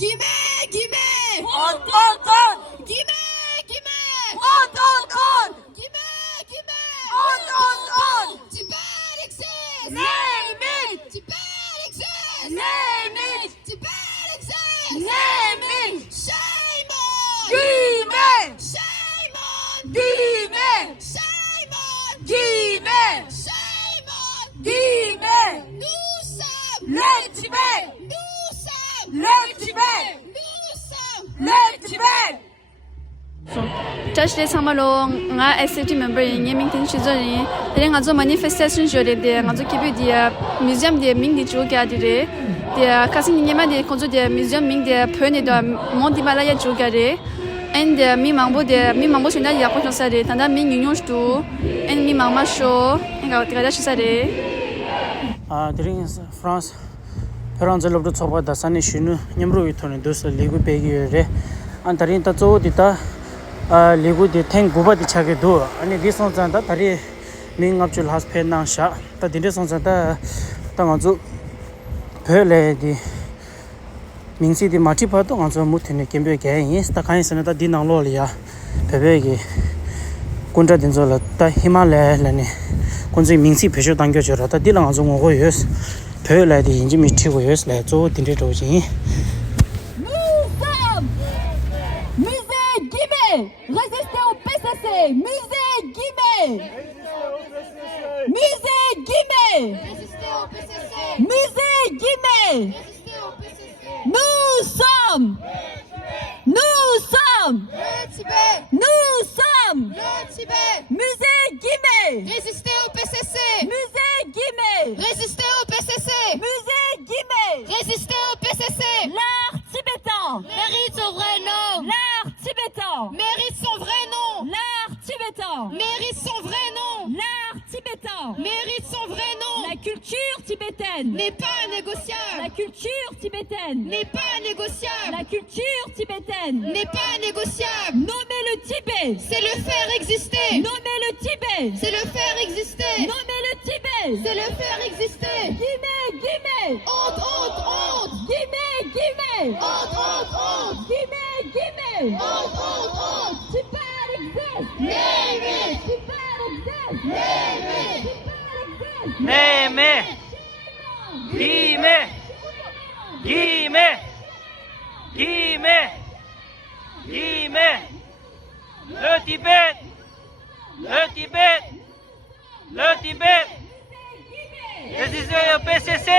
Guimet, Guimet. Guimet, Guimet. Guimet, Guimet. Tibet exists. Name it. Tibet exists. Name it. Tibet exists. Name it. Shame on. Guimet. Shame on. Guimet. Shame on. Guimet. Shame on. Guimet. Nous sommes. Le Tibet. Nous sommes. Le Tibet. Nous sommes. Le Tibet. Church de samalo nga SFT member nge ming tin chizo ni tere nga zo manifestation jore de nga zo kibu dia museum de ming di chu ga dire dia kasi nge ma de konzo de museum ming de pone de mont Himalaya chu ga de and mi mambo shuna ya ko sa de tanda ming union stu and mi mama show nga tere da sa de during France France lo do choba da sani shinu nyamro ithone dos legu pegi re antarin ta cho dita legu de theng goba di chage do ani di song janda tari ming apchul has phe na sha ta din song janda ta ngaju phele di mingsi di mati pa to ngaju muthine kembe ge yin sta khain sene ta dinang lo ya phebe ge kunja din zo la ta Himalaya la ne kunji mingsi phesho dang gyo jora ta dilang ngaju ngo go yes phele di inji mi thi go yes la zo din de do jin Résistez au PCC. Musée Guimet. Musée Guimet. Musée Guimet. Nous sommes. Nous sommes. Nous sommes. Musée Guimet. Résistez au PCC. Musée Guimet. Résistez au PCC. Musée Guimet. Résistez au PCC. L'art tibétain. Mérite son vrai nom. L'art tibétain. Mérite son vrai nom. L'art tibétain. Mérite son vrai nom. L'art tibétain. Mérite son vrai nom. La culture tibétaine N'est pas négociable. La culture tibétaine N'est pas négociable. La culture tibétaine N'est pas négociable. Nommer le Tibet C'est le faire exister. Nommer le Tibet C'est le faire exister. Nommer le Tibet C'est le faire exister. Guimet, Guimet Honte, honte, honte. Guimet, Guimet Honte, honte, honte. Guimet, Guimet Honte, honte, honte. Tibet existe Name it. Tibet existe Name it. Name it. Guimet. Guimet. Guimet. Guimet. Le Tibet. Le Tibet. Le Tibet. Résistez au PCC.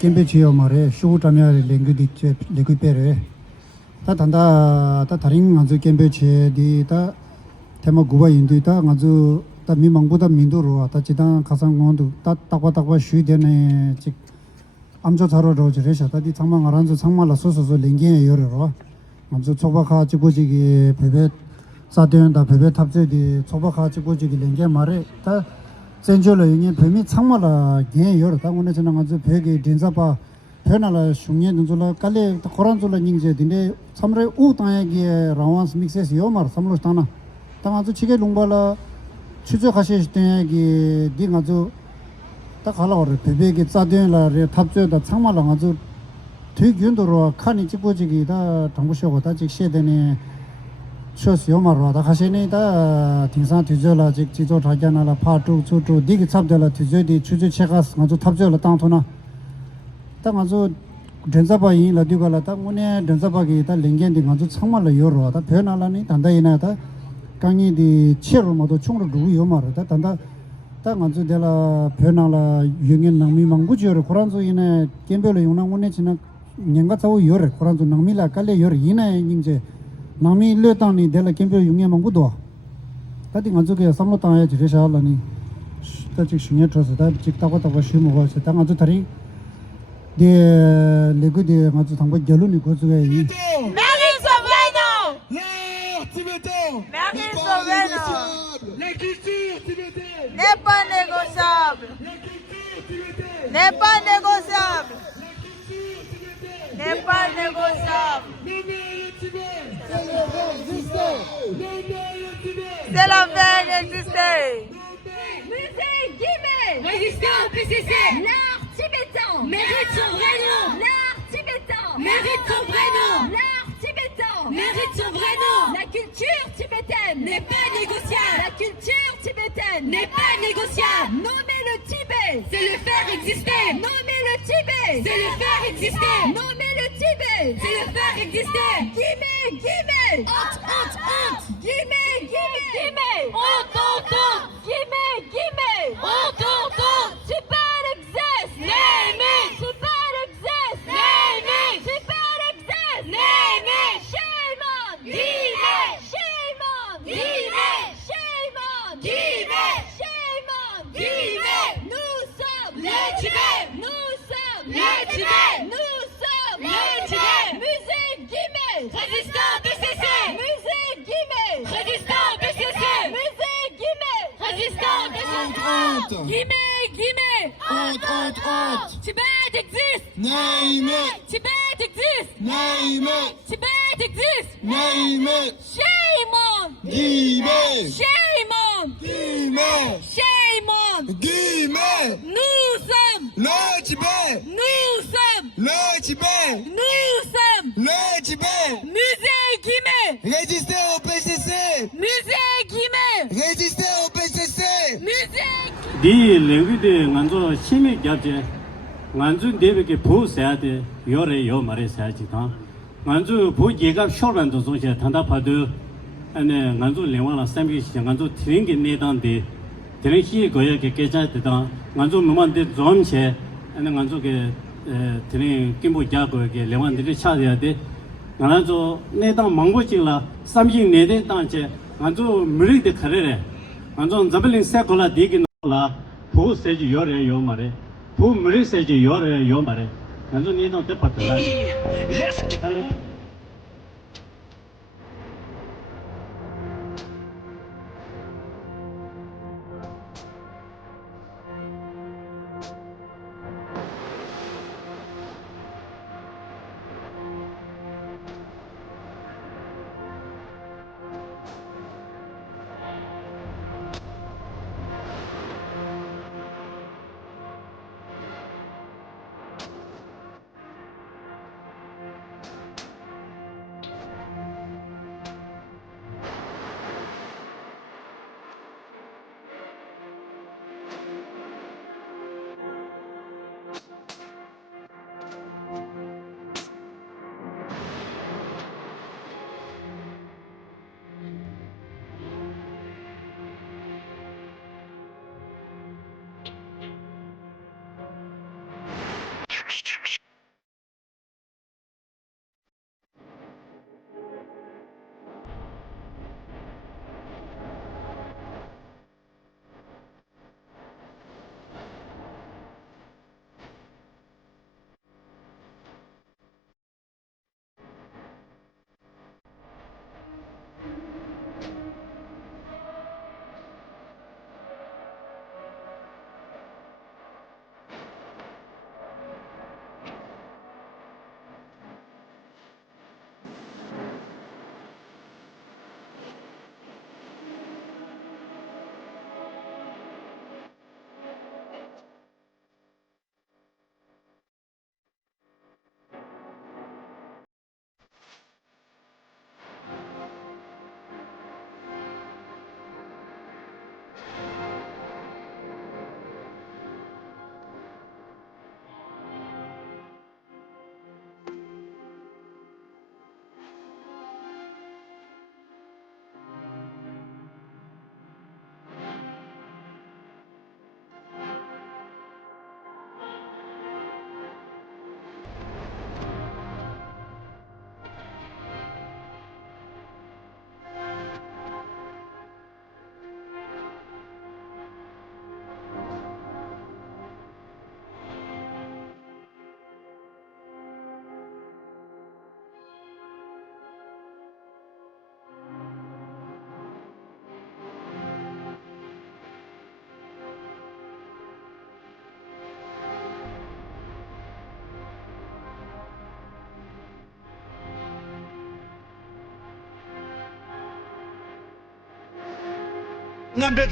Guimet mare shu tamya lengu di legu pere ta tanda ta tharing ngazu Guimet che di ta tema guba indu ta ngazu ta mi mangbu da mindu ro ta chidang khasang ngondu ta takwa shu de ne chi amjo tharo ro je resha ta di changma ngaranzu changma la so lengge yore ro ngazu choba kha chi boji gi bebe 사대는 다 베베 탑제디 초박하지 고지기 랭게 말에 다 센조로 이니 베미 창마라 게 여러 당원에 저는 아주 베게 딘자바 페나라 슝예 눈줄라 깔레 코란줄라 닝제 딘데 삼레 우 땅에게 라완스 믹스에서 요마르 삼로스타나 당 아주 치게 롱발라 추저 가시실 때기 딩 아주 딱 하라고 베베게 사대라 탑제다 창마라 아주 되게 윤도로 칸이 집어지기다 당부쇼고 다 직시되네 shows yomarwa da khashene da tingsan tujela jik jizo thajana la phatu chutu dig chapjala tujedi chuju chegas ngajo thapjala tangthona ta ngajo denjaba yin la digala ta mune denjaba gi ta lenggen di ngajo changmal yorwa da phenala ni danda ina da 강이 디 치로 모두 총으로 누구 요마르다 단다 딱 먼저 데라 변화라 용인 낭미 망부지어를 고란조 이내 겜별로 용낭원에 지나 년가 자고 요래 고란조 낭미라 깔래 요래 이내 이제 낭미 일레당니 데라 겜별 용인 망부도 다디 먼저게 삼로 땅에 지르샤라니 다직 신경 줘서다 직다고다고 쉬모고서 당 아주 다리 데 레고데 아주 당고 결론이 고주게 이 La culture tibétaine n'est pas négociable. N'est pas négociable. N'est pas négociable. C'est la veille d'exister. Musée Guimet. Résistez au PCC. L'art mérite son vrai nom. L'art tibétain mérite son vrai nom. L'art tibétain mérite son vrai nom. La culture tibétaine n'est pas négociable. La culture tibétaine n'est pas négociable. Nommer le Tibet, c'est le faire exister. Nommer le Tibet, c'est le faire exister. Nommer le Tibet, c'est le faire exister. Guimet, Guimet, honte, honte, honte. Guimet, Guimet, Guimet, honte, honte, honte. Guimet, Guimet, honte, honte, honte. Tibet exists. Name it. Tibet exists. Name it. Tibet exists. Name it. Shame on Guimet. Shame on Guimet. Shame on Guimet. Shame on Guimet. Nous sommes le Tibet. Nous sommes le Tibet. Nous sommes le Tibet. Musique Guimet. Résistant BCC. Musique Guimet. Résistant BCC. Musique Guimet. Résistant BCC. Guimet, Guimet. Honte, honte, honte. Tibet existe. Name it. Tibet existe. Name it. Tibet existe. Name it. Shame on. Guimet. Shame on. Guimet. Shame on. Guimet. Nous sommes. Le Tibet. Nous sommes. Le Tibet. Nous sommes. Le Tibet. Musée Guimet. Résistez au PCC. Musée Guimet. Résistez au PCC. Musée. 디 랭귀지 간조 힘이 겹제 간주 데베게 보세야데 요래 요 말에 사지다 간주 보예가 쇼란도 조제 단다파도 아니 간주 레와나 삼기 시장 간주 트링게 내단데 트링히 거야게 깨자되다 간주 몸한테 좀체 아니 간주게 트링 김보 자고게 레완들이 차야돼 간주 내단 망고지라 삼기 내대 단체 간주 무리데 카레레 간주 잡을린 세콜라 디기 라 부 세지 요래 요 말에 부 무리 세지 요래 요 말에 간주 니도 때빠들라 Number